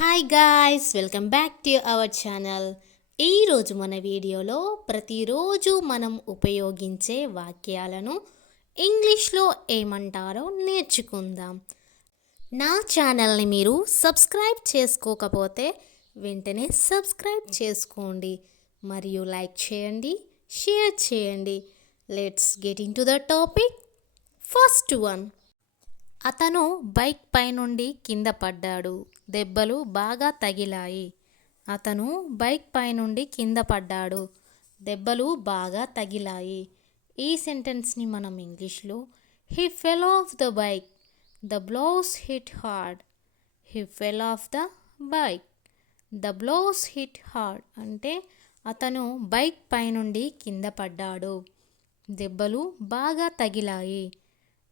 Hi guys, welcome back to our channel. ఈరోజు మన వీడియోలో ప్రతిరోజు మనం ఉపయోగించే వాక్యాలను ఇంగ్లీష్లో ఏమంటారో నేర్చుకుందాం. నా ఛానల్ని మీరు సబ్స్క్రైబ్ చేసుకోకపోతే వెంటనే సబ్స్క్రైబ్ చేసుకోండి మరియు లైక్ చేయండి, షేర్ చేయండి. Let's get in to the topic. First one, అతను బైక్ పైనుండి కింద పడ్డాడు. దెబ్బలు బాగా తగిలాయి. అతను బైక్ పైనుండి కింద పడ్డాడు. దెబ్బలు బాగా తగిలాయి. ఈ సెంటెన్స్ని మనం ఇంగ్లీష్లో he fell of the bike. The blows hit hard. He fell of the bike. The blows hit hard అంటే అతను బైక్ పైనుండి కింద పడ్డాడు. దెబ్బలు బాగా తగిలాయి.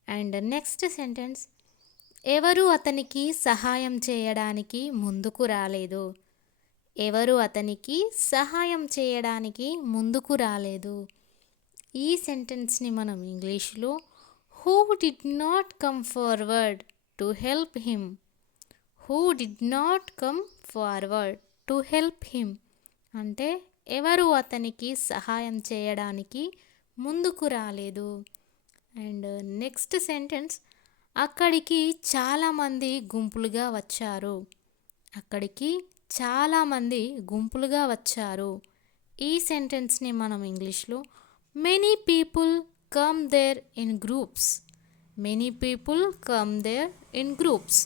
అండ్ నెక్స్ట్ సెంటెన్స్, ఎవరు అతనికి సహాయం చేయడానికి ముందుకు రాలేదు. ఎవరు అతనికి సహాయం చేయడానికి ముందుకు రాలేదు. ఈ సెంటెన్స్ని మనం ఇంగ్లీష్లో who did not come forward to help him. Who did not come forward to help him అంటే ఎవరు అతనికి సహాయం చేయడానికి ముందుకు రాలేదు. అండ్ నెక్స్ట్ సెంటెన్స్, అక్కడికి చాలామంది గుంపులుగా వచ్చారు. అక్కడికి చాలామంది గుంపులుగా వచ్చారు. ఈ సెంటెన్స్ని మనం ఇంగ్లీష్లో many people come there in groups. Many people come there in groups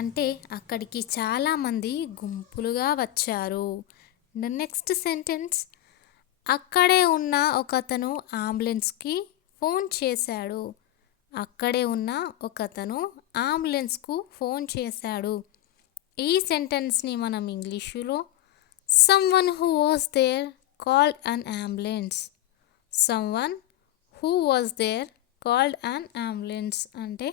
అంటే అక్కడికి చాలామంది గుంపులుగా వచ్చారు. నెక్స్ట్ సెంటెన్స్, అక్కడే ఉన్న ఒకతను అంబులెన్స్కి ఫోన్ చేశాడు. అక్కడే ఉన్న ఒకతను అంబులెన్స్కు ఫోన్ చేశాడు. ఈ సెంటెన్స్ని మనం ఇంగ్లీషులో someone who was there called an ambulance. Someone who was there called an ambulance అంటే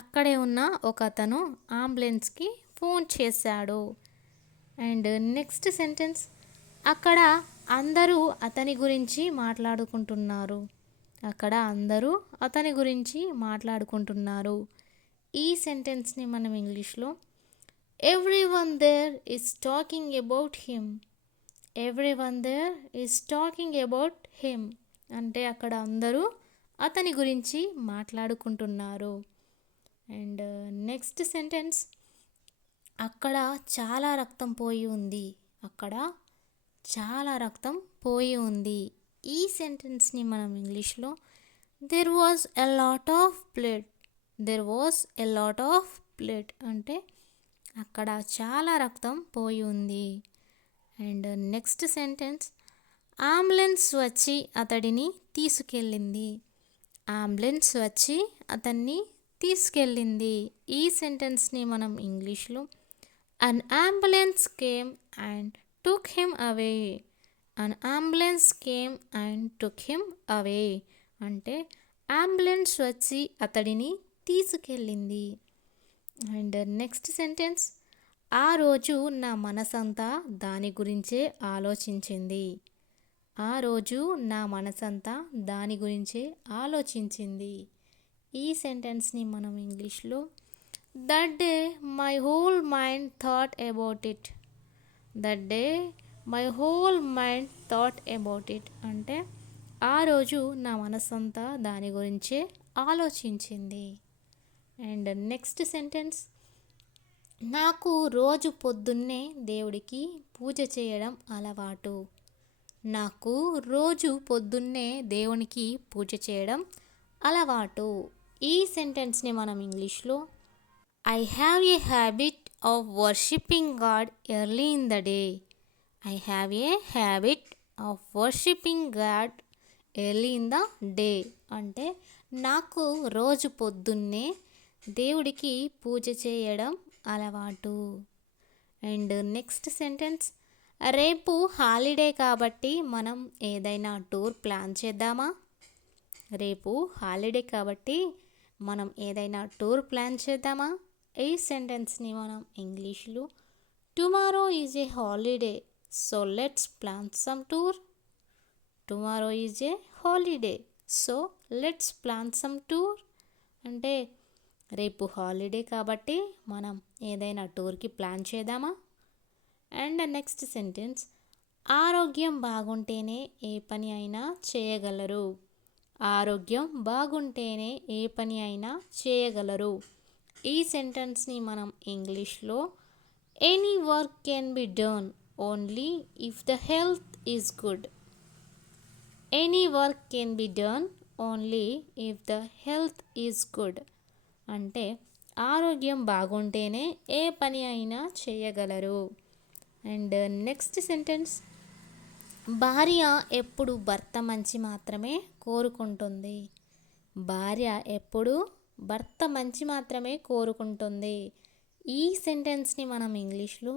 అక్కడే ఉన్న ఒకతను అంబులెన్స్కి ఫోన్ చేశాడు. అండ్ నెక్స్ట్ సెంటెన్స్, అక్కడ అందరూ అతని గురించి మాట్లాడుకుంటున్నారు. అక్కడ అందరూ అతని గురించి మాట్లాడుకుంటున్నారు. ఈ సెంటెన్స్ని మనం ఇంగ్లీష్లో everyone there is talking about him. Everyone there is talking about him అంటే అక్కడ అందరూ అతని గురించి మాట్లాడుకుంటున్నారు. అండ్ నెక్స్ట్ సెంటెన్స్, అక్కడ చాలా రక్తం పోయి ఉంది. అక్కడ చాలా రక్తం పోయి ఉంది. ఈ సెంటెన్స్ని మనం ఇంగ్లీష్లో there was a lot of blood. There was a lot of blood అంటే అక్కడ చాలా రక్తం పోయి ఉంది. అండ్ నెక్స్ట్ సెంటెన్స్, అంబులెన్స్ వచ్చి అతడిని తీసుకెళ్ళింది. అంబులెన్స్ వచ్చి అతన్ని తీసుకెళ్ళింది. ఈ సెంటెన్స్ని మనం ఇంగ్లీష్లో అన్ ambulance came and took him away. An ambulance came and took him away అంటే అంబులెన్స్ వచ్చి అతడిని తీసుకెళ్ళింది. అండ్ నెక్స్ట్ సెంటెన్స్, ఆ రోజు నా మనసంతా దాని గురించే ఆలోచించింది. ఆ రోజు నా మనసంతా దాని గురించే ఆలోచించింది. ఈ సెంటెన్స్ని మనం ఇంగ్లీష్లో that day my whole mind thought about it. That day my whole mind thought about it అంటే ఆ రోజు నా మనసంతా దాని గురించే ఆలోచించింది. అండ్ నెక్స్ట్ సెంటెన్స్, నాకు రోజు పొద్దున్నే దేవుడికి పూజ చేయడం అలవాటు. నాకు రోజు పొద్దున్నే దేవునికి పూజ చేయడం అలవాటు. ఈ సెంటెన్స్ని మనం ఇంగ్లీష్లో I have a habit of worshipping God early in the day. I have a habit of worshipping God early in the day అంటే నాకు రోజు పొద్దున్నే దేవుడికి పూజ చేయడం అలవాటు. అండ్ నెక్స్ట్ సెంటెన్స్, రేపు హాలిడే కాబట్టి మనం ఏదైనా టూర్ ప్లాన్ చేద్దామా. రేపు హాలిడే కాబట్టి మనం ఏదైనా టూర్ ప్లాన్ చేద్దామా. ఈ సెంటెన్స్ని మనం ఇంగ్లీష్లో tomorrow is a holiday so let's plan some tour. Tomorrow is a holiday so let's plan some tour అంటే రేపు హాలిడే కాబట్టి మనం ఏదైనా టూర్కి ప్లాన్ చేద్దామా? అండ్ నెక్స్ట్ సెంటెన్స్, ఆరోగ్యం బాగుంటేనే ఏ పని అయినా చేయగలరు. ఆరోగ్యం బాగుంటేనే ఏ పని అయినా చేయగలరు. ఈ సెంటెన్స్ని మనం ఇంగ్లీష్లో any work can be done only if the health is good. Any work can be done only if the health is good అంటే ఆరోగ్యం బాగుంటేనే ఏ పని అయినా చేయగలరు. అండ్ నెక్స్ట్ సెంటెన్స్, భార్య ఎప్పుడు భర్త మంచి మాత్రమే కోరుకుంటుంది. భార్య ఎప్పుడు భర్త మంచి మాత్రమే కోరుకుంటుంది. ఈ సెంటెన్స్ని మనం ఇంగ్లీష్లో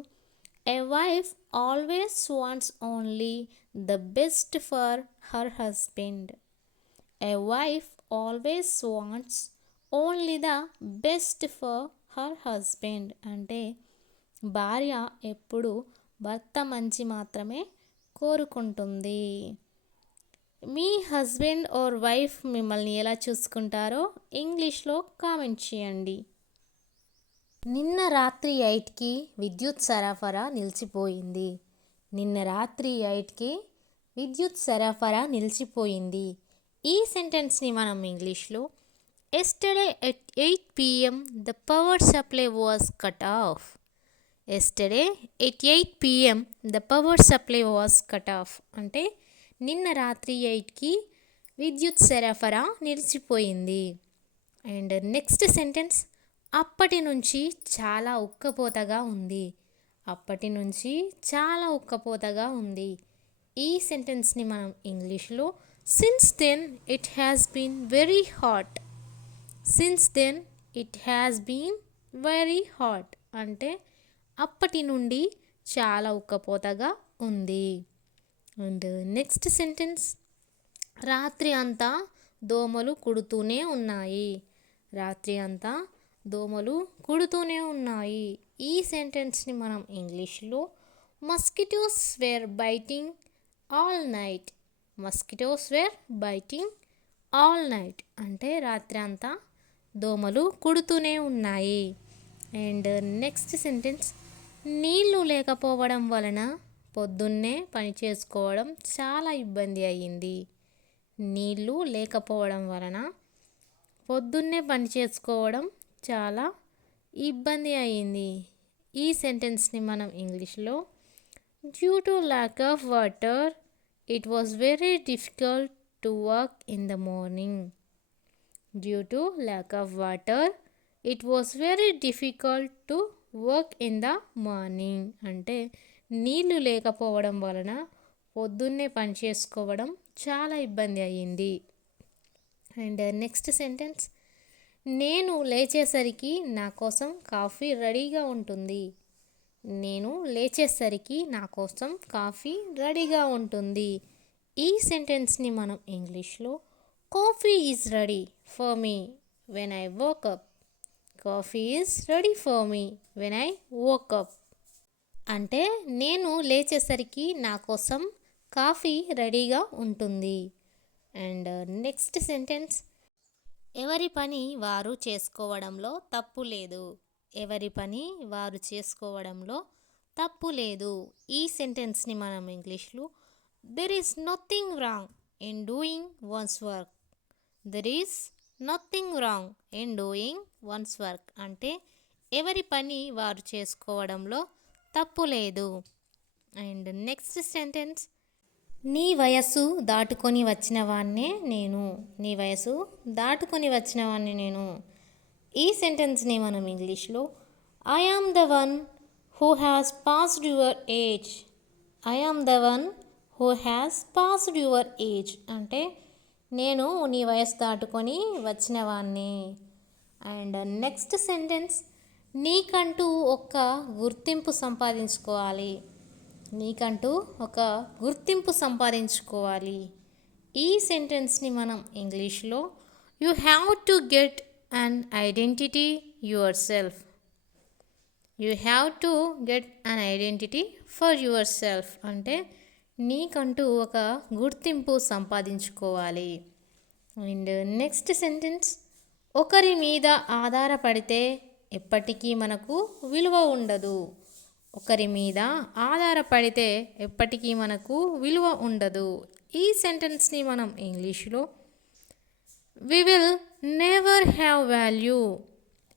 a wife always wants only the best for her husband. A wife always wants only the best for her husband అంటే భార్య ఎప్పుడు భర్త మంచి మాత్రమే కోరుకుంటుంది. మీ హస్బెండ్ ఆర్ వైఫ్ మిమ్మల్ని ఎలా చూసుకుంటారో ఇంగ్లీష్లో కామెంట్ చేయండి. నిన్న రాత్రి 8కి విద్యుత్ సరఫరా నిలిచిపోయింది. నిన్న రాత్రి 8కి విద్యుత్ సరఫరా నిలిచిపోయింది. ఈ సెంటెన్స్ని మనం ఇంగ్లీష్లో yesterday at 8 p.m. the power supply was cut off. Yesterday at 8 p.m. the power supply was cut off అంటే నిన్న రాత్రి 8కి విద్యుత్ సరఫరా నిలిచిపోయింది. అండ్ నెక్స్ట్ సెంటెన్స్, అప్పటి నుంచి చాలా ఉక్కపోతగా ఉంది. అప్పటి నుంచి చాలా ఉక్కపోతగా ఉంది. ఈ సెంటెన్స్ని మనం ఇంగ్లీష్లో since then it has been very hot. Since then it has been very hot అంటే అప్పటి నుండి చాలా ఉక్కపోతగా ఉంది. అండ్ నెక్స్ట్ సెంటెన్స్, రాత్రి అంతా దోమలు కుడుతూనే ఉన్నాయి. రాత్రి అంతా దోమలు కుడుతూనే ఉన్నాయి. ఈ సెంటెన్స్ని మనం ఇంగ్లీష్లో mosquitoes were biting all night. Mosquitoes were biting all night అంటే రాత్రి అంతా దోమలు కుడుతూనే ఉన్నాయి. అండ్ నెక్స్ట్ సెంటెన్స్, నీళ్ళు లేకపోవడం వలన పొద్దున్నే పని చేసుకోవడం చాలా ఇబ్బంది అయ్యింది. నీళ్ళు లేకపోవడం వలన పొద్దున్నే పని చేసుకోవడం చాలా ఇబ్బంది అయ్యింది. ఈ సెంటెన్స్ని మనం ఇంగ్లీష్లో due to lack of water it was very difficult to work in the morning. Due to lack of water it was very difficult to work in the morning అంటే నీళ్ళు లేకపోవడం వలన పొద్దున్నే పని చేసుకోవడం చాలా ఇబ్బంది అయ్యింది. అండ్ నెక్స్ట్ సెంటెన్స్, నేను లేచేసరికి నా కోసం కాఫీ రెడీగా ఉంటుంది. నేను లేచేసరికి నా కోసం కాఫీ రెడీగా ఉంటుంది. ఈ సెంటెన్స్ని మనం ఇంగ్లీష్లో coffee is ready for me when I woke up. Coffee is ready for me when I woke up అంటే నేను లేచేసరికి నా కోసం కాఫీ రెడీగా ఉంటుంది. అండ్ నెక్స్ట్ సెంటెన్స్, ఎవరి పని వారు చేసుకోవడంలో తప్పు లేదు. ఎవరి పని వారు చేసుకోవడంలో తప్పు లేదు. ఈ సెంటెన్స్ని మనం ఇంగ్లీష్లో there is nothing wrong in doing once work. There is nothing wrong in doing once work అంటే ఎవరి పని వారు చేసుకోవడంలో తప్పు లేదు. అండ్ నెక్స్ట్ సెంటెన్స్, నీ వయస్సు దాటుకొని వచ్చిన వాణ్ణే నేను. నీ వయసు దాటుకొని వచ్చిన వాణ్ణి నేను. ఈ సెంటెన్స్ని మనం ఇంగ్లీష్లో I am the one who has passed your age. I am the one who has passed your age అంటే నేను నీ వయసు దాటుకొని వచ్చిన వాణ్ణి. అండ్ నెక్స్ట్ సెంటెన్స్, నీకంటూ ఒక గుర్తింపు సంపాదించుకోవాలి. నీకంటూ ఒక గుర్తింపు సంపాదించుకోవాలి. ఈ సెంటెన్స్ని మనం ఇంగ్లీష్లో you have to get an identity your self. You have to get an identity for your self అంటే నీకంటూ ఒక గుర్తింపు సంపాదించుకోవాలి. అండ్ నెక్స్ట్ సెంటెన్స్, ఒకరి మీద ఆధారపడితే ఎప్పటికీ మనకు విలువ ఉండదు. ఒకరి మీద ఆధారపడితే ఎప్పటికీ మనకు విలువ ఉండదు. ఈ సెంటెన్స్ని మనం ఇంగ్లీష్లో We will never have value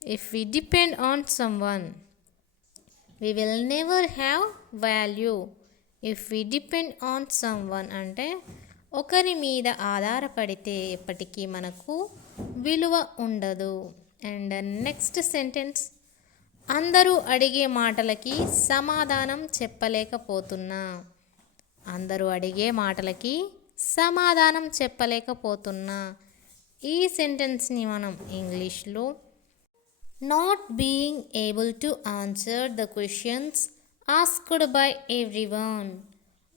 if we depend on someone. We will never have value if we depend on someone అంటే ఒకరి మీద ఆధారపడితే ఎప్పటికీ మనకు విలువ ఉండదు. అండ్ నెక్స్ట్ సెంటెన్స్, అందరూ అడిగే మాటలకి సమాధానం చెప్పలేకపోతున్నా. అందరూ అడిగే మాటలకి సమాధానం చెప్పలేకపోతున్నా. ఈ సెంటెన్స్ని మనం ఇంగ్లీష్లో not being able to answer the questions asked by everyone.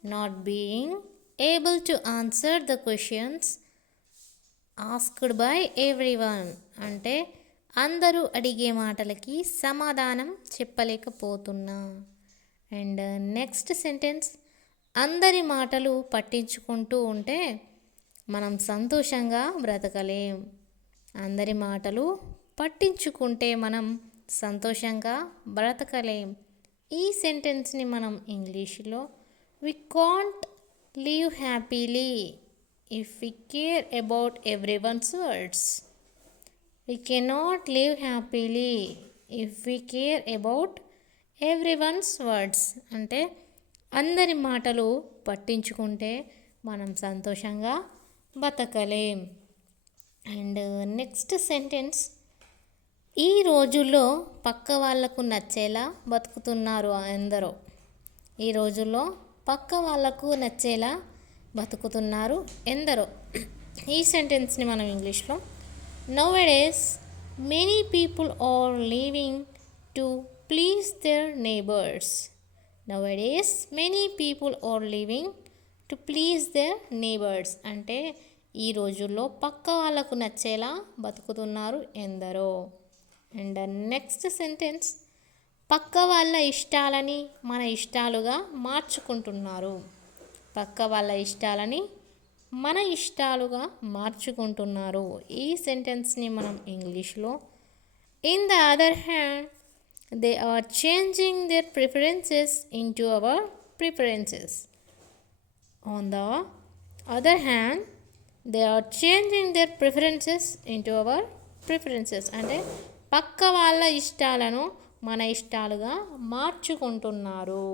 Not being able to answer the questions asked by everyone అంటే అందరూ అడిగే మాటలకి సమాధానం చెప్పలేకపోతున్నా. అండ్ నెక్స్ట్ సెంటెన్స్, అందరి మాటలు పట్టించుకుంటూ ఉంటే మనం సంతోషంగా బ్రతకలేం. అందరి మాటలు పట్టించుకుంటే మనం సంతోషంగా బ్రతకలేం. ఈ సెంటెన్స్ని మనం ఇంగ్లీష్లో we can't live happily if we care about everyone's words. We cannot live happily if we care about everyone's words అంటే అందరి మాటలు పట్టించుకుంటే మనం సంతోషంగా బతకలేం. అండ్ నెక్స్ట్ సెంటెన్స్, ఈ రోజుల్లో పక్క వాళ్ళకు నచ్చేలా బతుకుతున్నారు ఎందరో. ఈ రోజుల్లో పక్క వాళ్ళకు నచ్చేలా బతుకుతున్నారు ఎందరో. ఈ సెంటెన్స్ని మనం ఇంగ్లీష్లో nowadays many people are living to please their neighbours. Nowadays many people are living to please their neighbours అంటే ఈ రోజుల్లో పక్క వాళ్ళకు నచ్చేలా బతుకుతున్నారు ఎందరో. అండ్ నెక్స్ట్ సెంటెన్స్, పక్క వాళ్ళ ఇష్టాలని మన ఇష్టాలుగా మార్చుకుంటున్నారు. పక్క వాళ్ళ ఇష్టాలని మన ఇష్టాలుగా మార్చుకుంటున్నారు. ఈ సెంటెన్స్ని మనం ఇంగ్లీష్లో in the other hand they are changing their preferences into our preferences. On the other hand they are changing their preferences into our preferences అంటే పక్క వాళ్ళ ఇష్టాలను మన ఇష్టాలుగా మార్చుకుంటున్నారు.